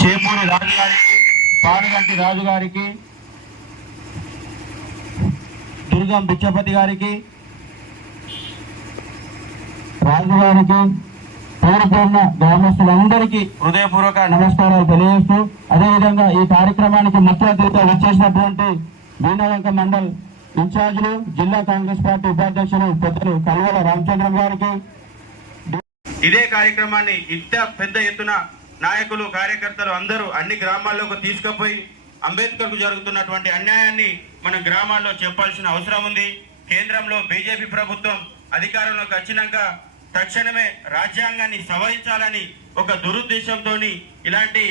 చేపూరి రాజు గారికి పానుగంటి రాజు గారికి దుర్గం బిచ్చపతి గారికి రాజు గారికి పేరు పేరున గ్రామస్తులందరికీ హృదయపూర్వక నమస్కారాలు తెలియజేస్తూ అదేవిధంగా ఈ కార్యక్రమానికి ముఖ్య అతిథిగా వచ్చేసినటువంటి వీణవంక మండల్ ఇన్ఛార్జీలు జిల్లా కాంగ్రెస్ పార్టీ ఉపాధ్యక్షులు పెద్దలు కల్వల రామచంద్రం గారికి. ఇదే కార్యక్రమాన్ని ఇంత పెద్ద ఎత్తున నాయకులు కార్యకర్తలు అందరూ అన్ని గ్రామాల్లోకి తీసుకుపోయి అంబేద్కర్కు జరుగుతున్నటువంటి అన్యాయాన్ని మన గ్రామాల్లో చెప్పాల్సిన అవసరం ఉంది. కేంద్రంలో బీజేపీ ప్రభుత్వం అధికారంలోకి వచ్చినాక తక్షణమే రాజ్యాంగాన్ని సవరించాలని ఒక దురుద్దేశంతో ఇలాంటి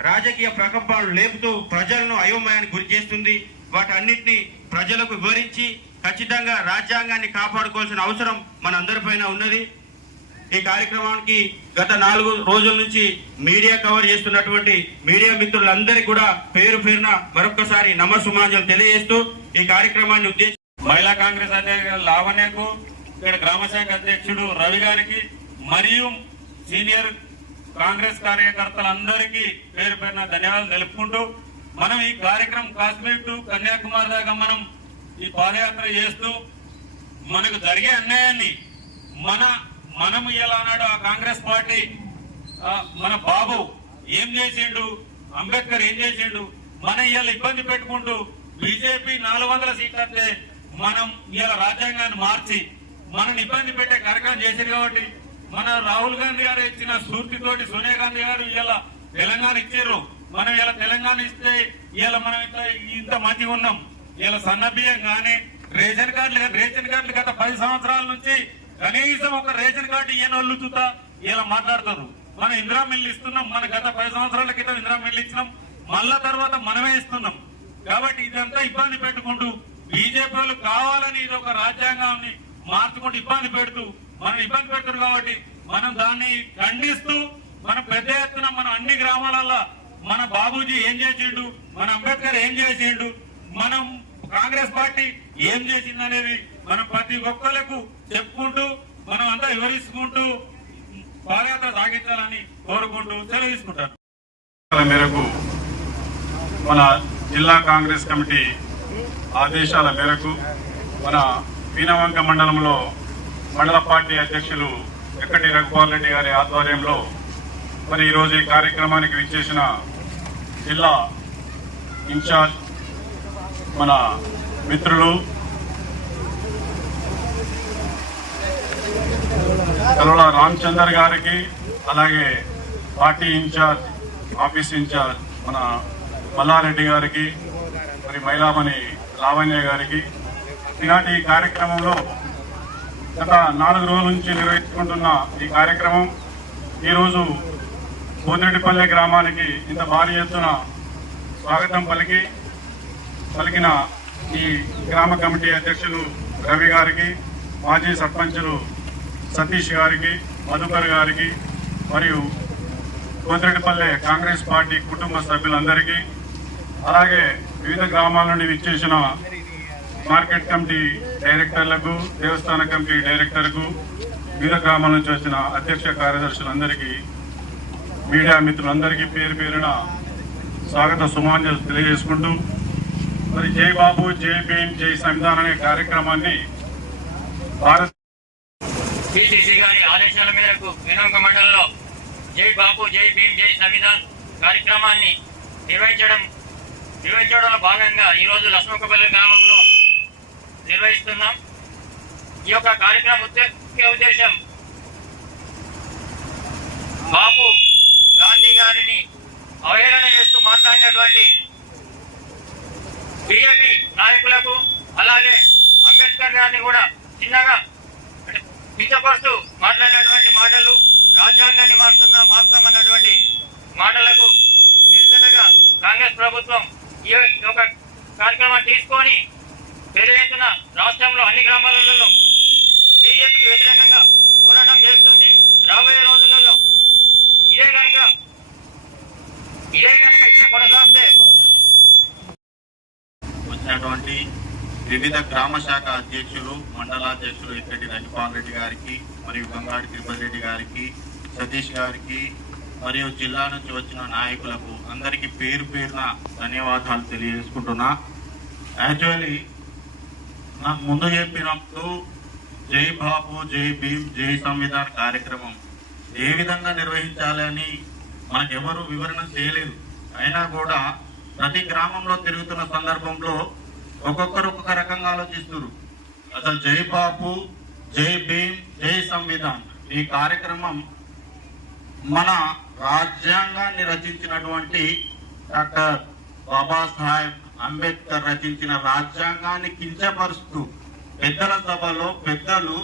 రాజకీయ ప్రకంపాలు లేపుతూ ప్రజలను అయోమయానికి గురి చేస్తుంది. వాటన్నిటిని ప్రజలకు వివరించి ఖచ్చితంగా రాజ్యాంగాన్ని కాపాడుకోవాల్సిన అవసరం మనందరిపైన ఉన్నది. ఈ కార్యక్రమానికి గత నాలుగు రోజుల నుంచి మీడియా కవర్ చేస్తున్నటువంటి మీడియా మిత్రులందరికీ కూడా పేరు పేరున మరొకసారి నమస్సుమాంజలు తెలియజేస్తూ ఈ కార్యక్రమాన్ని ఉద్దేశించి మహిళా కాంగ్రెస్ అధ్యక్షుడు లావణ్యకు ఇక్కడ గ్రామ శాఖ అధ్యక్షుడు రవి గారికి మరియు సీనియర్ కాంగ్రెస్ కార్యకర్తలందరికీ పేరు పేరున ధన్యవాదాలు తెలుపుకుంటూ మనం ఈ కార్యక్రమం కాశ్మీర్ టు కన్యాకుమారి దాకా మనం ఈ పాదయాత్ర చేస్తూ మనకు జరిగే అన్యాయాన్ని మన మనము ఎలా అన్నాడు ఆ కాంగ్రెస్ పార్టీ మన బాబు ఏం చేసిండు? అంబేద్కర్ ఏం చేసిండు? మన ఇవాళ ఇబ్బంది పెట్టుకుంటూ బీజేపీ నాలుగు వందల సీట్లు మనం ఇవాళ రాజ్యాంగాన్ని మార్చి మనని ఇబ్బంది పెట్టే కార్యక్రమం చేసింది కాబట్టి మన రాహుల్ గాంధీ గారు ఇచ్చిన స్ఫూర్తితోటి సోనియా గాంధీ గారు ఇలా తెలంగాణ ఇచ్చారు. మనం ఇలా తెలంగాణ ఇస్తే ఇలా మనం ఇట్లా ఇంత మంచిగా ఉన్నాం. ఇలా సన్నబియ్యం కానీ రేషన్ కార్డులు రేషన్ కార్డులు గత పది సంవత్సరాల నుంచి కనీసం ఒక రేషన్ కార్డు ఈయన వాళ్ళు చూతా ఇలా మాట్లాడుతారు. మనం ఇందిరా మిల్లు ఇస్తున్నాం మన గత పది సంవత్సరాల క్రితం ఇందిరా మిల్లు ఇచ్చినాం మళ్ళా తర్వాత మనమే ఇస్తున్నాం. కాబట్టి ఇదంతా ఇబ్బంది పెట్టుకుంటూ బీజేపీ వాళ్ళు కావాలని ఇది ఒక రాజ్యాంగాన్ని మార్చుకుంటూ ఇబ్బంది పెడుతూ మనం ఇబ్బంది పెడతారు కాబట్టి మనం దాన్ని ఖండిస్తూ మనం పెద్ద ఎత్తున మనం అన్ని గ్రామాలలో మన బాబూజీ ఏం చేసిండు మన అంబేద్కర్ ఏం చేసిండు మనం కాంగ్రెస్ పార్టీ ఏం చేసింది అనేది మనం ప్రతి ఒక్కరికి చెప్పుకుంటూ మనం అంతా వివరించుకుంటూ పాదయాత్ర సాగించాలని కోరుకుంటూ సెలవు మేరకు మన జిల్లా కాంగ్రెస్ కమిటీ ఆదేశాల మేరకు మన పీనవంక మండలంలో మండల పార్టీ అధ్యక్షులు ఎక్కటి రఘుపాల్ రెడ్డి గారి ఆధ్వర్యంలో మరి ఈరోజు ఈ కార్యక్రమానికి విచ్చేసిన జిల్లా ఇన్ఛార్జ్ మన మిత్రులు కల్వల రామచందర్ గారికి అలాగే పార్టీ ఇన్ఛార్జ్ ఆఫీస్ ఇన్ఛార్జ్ మన మల్లారెడ్డి గారికి మరి మైలామణి లావణ్య గారికి. ఈనాటి కార్యక్రమంలో గత నాలుగు రోజుల నుంచి నిర్వహించుకుంటున్న ఈ కార్యక్రమం ఈరోజు బోదిరెడ్డిపల్లె గ్రామానికి ఇంత భారీ ఎత్తున స్వాగతం పలికి పలికిన ఈ గ్రామ కమిటీ అధ్యక్షులు రవి గారికి మాజీ సర్పంచులు సతీష్ గారికి మధుకర్ గారికి మరియు కోతిరెడ్డిపల్లె కాంగ్రెస్ పార్టీ కుటుంబ సభ్యులందరికీ అలాగే వివిధ గ్రామాల నుండి విచ్చేసిన మార్కెట్ కమిటీ డైరెక్టర్లకు దేవస్థాన కమిటీ డైరెక్టర్కు వివిధ గ్రామాల నుంచి వచ్చిన అధ్యక్ష కార్యదర్శులందరికీ మీడియా మిత్రులందరికీ పేరు పేరున స్వాగత సుమాంజలు తెలియజేసుకుంటూ మరి జై బాబు జై భీమ్ జై సంవిధాన్ అనే కార్యక్రమాన్ని భారత్ పిసిసి గారి ఆదేశాల మేరకు వినోక మండలంలో జై బాపు జై భీమ్ జై సంవిధాన్ కార్యక్రమాన్ని నిర్వహించడం నిర్వహించడంలో భాగంగా ఈరోజు లక్ష్మకపల్లి గ్రామంలో నిర్వహిస్తున్నాం. ఈ యొక్క కార్యక్రమం ముఖ్య ఉద్దేశం బాపు గాంధీ గారిని అవహేళన చేస్తూ మాట్లాడినటువంటి బీజేపీ నాయకులకు అలాగే అంబేద్కర్ గారిని కూడా చిన్నగా కించపరుస్తూ మాట్లాడినటువంటి మాటలు రాజ్యాంగాన్ని మారుతున్న మార్చామన్నటువంటి మాటలకు నిరసనగా కాంగ్రెస్ ప్రభుత్వం ఈ యొక్క కార్యక్రమం తీసుకొని పెద్ద ఎత్తున రాష్ట్రంలో అన్ని గ్రామాలలో బీజేపీకి వ్యతిరేకంగా పోరాటం చేస్తుంది. రాబోయే రోజులలో ఇదే కనుక ఇదే కనుక ఇట్లా కొనసాగితే వచ్చినటువంటి వివిధ గ్రామ శాఖ అధ్యక్షులు మండలాధ్యక్షులు ఇక్కడి రజపాల్ రెడ్డి గారికి మరియు గంగాడి తిరుపతి రెడ్డి గారికి సతీష్ గారికి మరియు జిల్లా నుంచి వచ్చిన నాయకులకు అందరికీ పేరు పేరున ధన్యవాదాలు తెలియజేసుకుంటున్నా. యాక్చువల్లీ నాకు ముందు చెప్పినప్పుడు జై బాబు జై భీమ్ జై సంవిధాన్ కార్యక్రమం ఏ విధంగా నిర్వహించాలని మనకెవరు వివరణ చేయలేదు. అయినా కూడా ప్రతి గ్రామంలో తిరుగుతున్న సందర్భంలో ఒక్కొక్కరు ఒక్కొక్క రకంగా ఆలోచిస్తున్నారు. అసలు జై బాపు జై భీమ్ జై సంవిధాన్ ఈ కార్యక్రమం మన రాజ్యాంగాన్ని రచించినటువంటి డాక్టర్ బాబాసాహెబ్ అంబేద్కర్ రచించిన రాజ్యాంగాన్ని కించపరుస్తూ పెద్దల సభలో పెద్దలు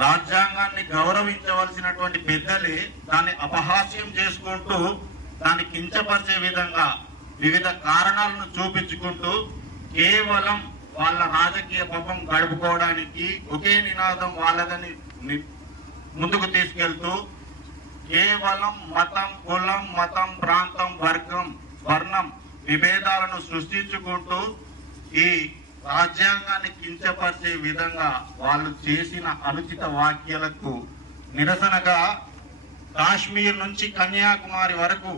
రాజ్యాంగాన్ని గౌరవించవలసినటువంటి పెద్దలే దాన్ని అపహాస్యం చేసుకుంటూ దాన్ని కించపరిచే విధంగా వివిధ కారణాలను చూపించుకుంటూ కేవలం వాళ్ళ రాజకీయ పబ్బం గడుపుకోవడానికి ఒకే నినాదం వాళ్ళదని ముందుకు తీసుకెళ్తూ కేవలం మతం కులం మతం ప్రాంతం వర్గం వర్ణం విభేదాలను సృష్టించుకుంటూ ఈ రాజ్యాంగాన్ని కించపరిచే విధంగా వాళ్ళు చేసిన అనుచిత వాక్యాలకు నిరసనగా కాశ్మీర్ నుంచి కన్యాకుమారి వరకు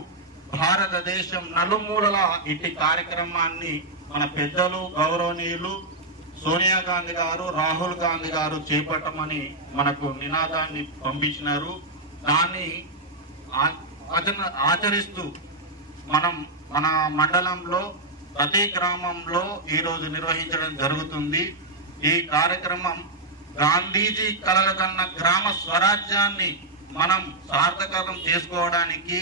భారతదేశం నలుమూలల ఇట్టి కార్యక్రమాన్ని మన పెద్దలు గౌరవనీయులు సోనియా గాంధీ గారు రాహుల్ గాంధీ గారు చేపట్టమని మనకు నినాదాన్ని పంపించినారు. దాన్ని ఆచరిస్తూ మనం మన మండలంలో ప్రతి గ్రామంలో ఈరోజు నిర్వహించడం జరుగుతుంది. ఈ కార్యక్రమం గాంధీజీ కలలు కన్న గ్రామ స్వరాజ్యాన్ని మనం సార్థకతం చేసుకోవడానికి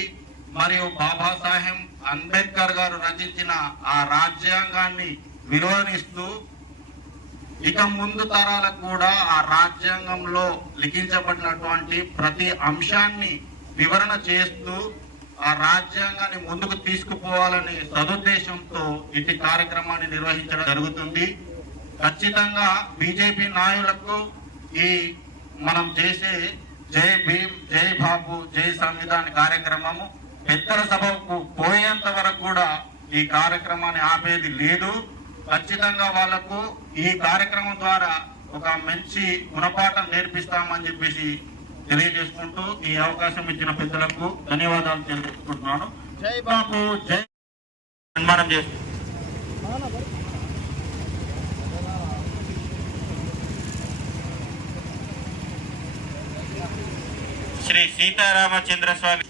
మరియు బాబాసాహెబ్ అంబేద్కర్ గారు రచించిన ఆ రాజ్యాంగాన్ని విలువనిస్తూ ఇక ముందు తరాలకు కూడా ఆ రాజ్యాంగంలో లిఖించబడినటువంటి ప్రతి అంశాన్ని వివరణ చేస్తూ ఆ రాజ్యాంగాన్ని ముందుకు తీసుకుపోవాలనే సదుద్దేశంతో ఇటు కార్యక్రమాన్ని నిర్వహించడం జరుగుతుంది. ఖచ్చితంగా బీజేపీ నాయకులకు ఈ మనం చేసే జై భీమ్ జై బాబు జై సంవిధాన కార్యక్రమము పెద్దల సభకు పోయేంత వరకు కూడా ఈ కార్యక్రమాన్ని ఆపేది లేదు. ఖచ్చితంగా వాళ్ళకు ఈ కార్యక్రమం ద్వారా ఒక మంచి గుణపాఠం నేర్పిస్తామని చెప్పేసి తెలియజేసుకుంటూ ఈ అవకాశం ఇచ్చిన పెద్దలకు ధన్యవాదాలు తెలుపుకుంటున్నాను. జై బాబు జై సన్మానం చేస్తూ. శ్రీ సీతారామచంద్ర స్వామి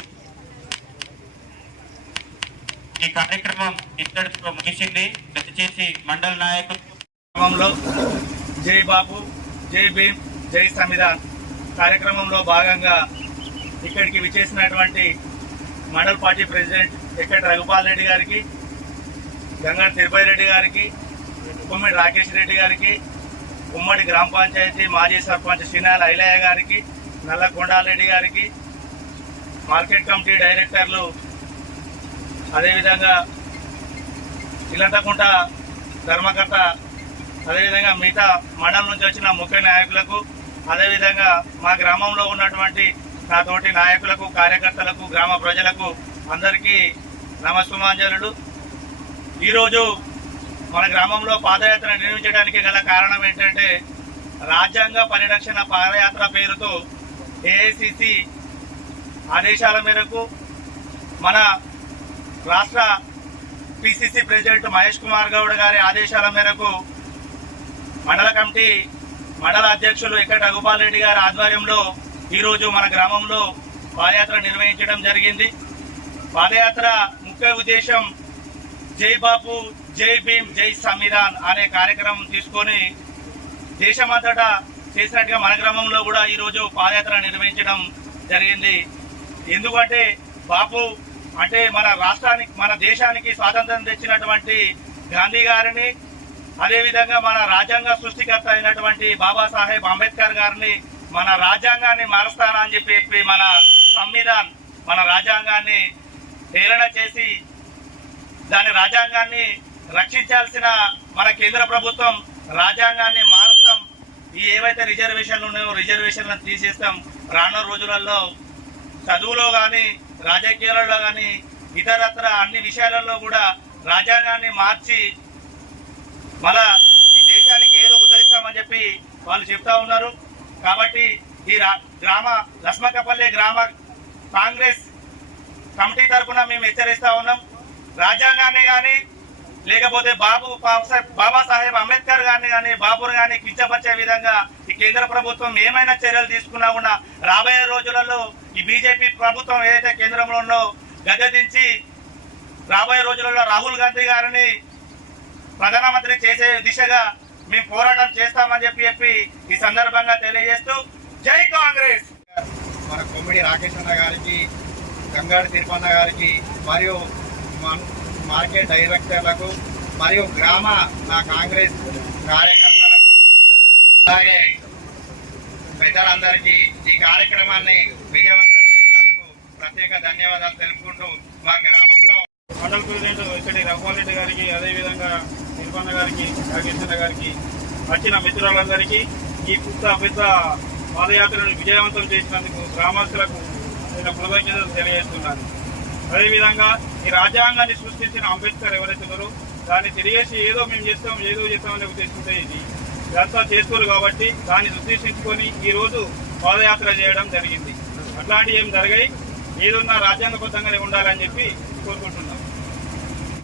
ఈ కార్యక్రమం ఇంతటితో ముగిసింది. దయచేసి మండల నాయకులు కార్యక్రమంలో జై బాబు జై భీమ్ జై సంవిధాన్ కార్యక్రమంలో భాగంగా ఇక్కడికి విచ్చేసినటువంటి మండల్ పార్టీ ప్రెసిడెంట్ ఎక్కడి రఘుపాల్ రెడ్డి గారికి గంగా తిరుపతి రెడ్డి గారికి కుమ్మిడి రాకేష్ రెడ్డి గారికి ఉమ్మడి గ్రామ పంచాయతీ మాజీ సర్పంచ్ శ్రీనాథ్ ఐలయ్య గారికి నల్ల కొండారెడ్డి గారికి మార్కెట్ కమిటీ డైరెక్టర్లు అదేవిధంగా ఇల్లంతకుంట ధర్మకర్త అదేవిధంగా మిగతా మండలం నుంచి వచ్చిన ముఖ్య నాయకులకు అదేవిధంగా మా గ్రామంలో ఉన్నటువంటి నా తోటి నాయకులకు కార్యకర్తలకు గ్రామ ప్రజలకు అందరికీ నమస్సుమాంజలుడు ఈరోజు మన గ్రామంలో పాదయాత్ర నిర్మించడానికి గల కారణం ఏంటంటే రాజ్యాంగ పరిరక్షణ పాదయాత్ర పేరుతో ఏఐసిసి ఆదేశాల మేరకు మన రాష్ట్ర పిసిసి ప్రెసిడెంట్ మహేష్ కుమార్ గౌడ్ గారి ఆదేశాల మేరకు మండల కమిటీ మండల అధ్యక్షులు ఇక్కడ రఘుపాల్ రెడ్డి గారి ఆధ్వర్యంలో ఈరోజు మన గ్రామంలో పాదయాత్ర నిర్వహించడం జరిగింది. పాదయాత్ర ముఖ్య ఉద్దేశం జై బాపు జై భీమ్ జై సంవిధాన్ అనే కార్యక్రమం తీసుకొని దేశమంతటా చేసినట్టుగా మన గ్రామంలో కూడా ఈరోజు పాదయాత్ర నిర్వహించడం జరిగింది. ఎందుకంటే బాపు అంటే మన రాష్ట్రానికి మన దేశానికి స్వాతంత్రం తెచ్చినటువంటి గాంధీ గారిని అదేవిధంగా మన రాజ్యాంగ సృష్టికర్త అయినటువంటి బాబాసాహెబ్ అంబేద్కర్ గారిని మన రాజ్యాంగాన్ని మారుస్తానా అని చెప్పి మన సంవిధాన్ మన రాజ్యాంగాన్ని ప్రేరణ చేసి దాని రాజ్యాంగాన్ని రక్షించాల్సిన మన కేంద్ర ప్రభుత్వం రాజ్యాంగాన్ని మారుస్తాం. ఈ ఏవైతే రిజర్వేషన్లు ఉన్నాయో రిజర్వేషన్లను తీసేస్తాం. రానున్న రోజులలో చదువులో కానీ రాజకీయాలలో కానీ ఇతరత్ర అన్ని విషయాలలో కూడా రాజ్యాంగాన్ని మార్చి మళ్ళా ఈ దేశానికి ఏదో ఉద్ధరిస్తామని చెప్పి వాళ్ళు చెప్తా ఉన్నారు. కాబట్టి ఈ రా- గ్రామ లక్ష్మకపల్లి గ్రామ కాంగ్రెస్ కమిటీ తరఫున మేము హెచ్చరిస్తా ఉన్నాం. రాజ్యాంగాన్ని కానీ లేకపోతే బాబు బాబా- బాబాసాహెబ్ అంబేద్కర్ గారిని కానీ బాబుని కానీ కించపరిచే విధంగా ఈ కేంద్ర ప్రభుత్వం ఏమైనా చర్యలు తీసుకున్నా కూడా రాబోయే రోజులలో ఈ బీజేపీ ప్రభుత్వం ఏదైతే కేంద్రంలో ఉన్నో గద్దె రాబోయే రోజులలో రాహుల్ గాంధీ గారిని ప్రధానమంత్రి చేసే దిశగా మేము పోరాటం చేస్తామని చెప్పి చెప్పి ఈ సందర్భంగా తెలియజేస్తూ జై కాంగ్రెస్. మన కొమ్మిడి రాకేష్ అన్న గారికి గంగాడి తిరుపన్న గారికి మరియు మార్కెట్ డైరెక్టర్లకు మరియు గ్రామ నా కాంగ్రెస్ కార్యకర్తలకు అలాగే పెద్దలందరికీ ఈ కార్యక్రమాన్ని విజయవంతం చేసినందుకు ప్రత్యేక ధన్యవాదాలు తెలుపుకుంటూ మా గ్రామంలో మండల ప్రెసిడెంట్ ఇక్కడి రఘువల్ రెడ్డి గారికి అదేవిధంగా నిర్మన్న గారికి నాగేశ్వర గారికి వచ్చిన మిత్రులందరికీ ఈ పుట్ట పెద్ద పాదయాత్రను విజయవంతం చేసినందుకు గ్రామస్తులకు నేను కృతజ్ఞతలు తెలియజేస్తున్నాను. అదేవిధంగా ఈ రాజ్యాంగాన్ని సృష్టించిన అంబేద్కర్ ఎవరైతే ఉన్నారో దాన్ని తిరిగేసి ఏదో మేము చేస్తాం ఏదో చేస్తామని ఉద్దేశంతో ఇది. ఇదంతా చేసుకోరు కాబట్టి దాన్ని ఉద్దేశించుకొని ఈరోజు పాదయాత్ర చేయడం జరిగింది. అట్లాంటివి ఏం జరగాయి ఏదున్నా రాజ్యాంగబద్ధంగానే ఉండాలని చెప్పి కోరుకుంటున్నాం.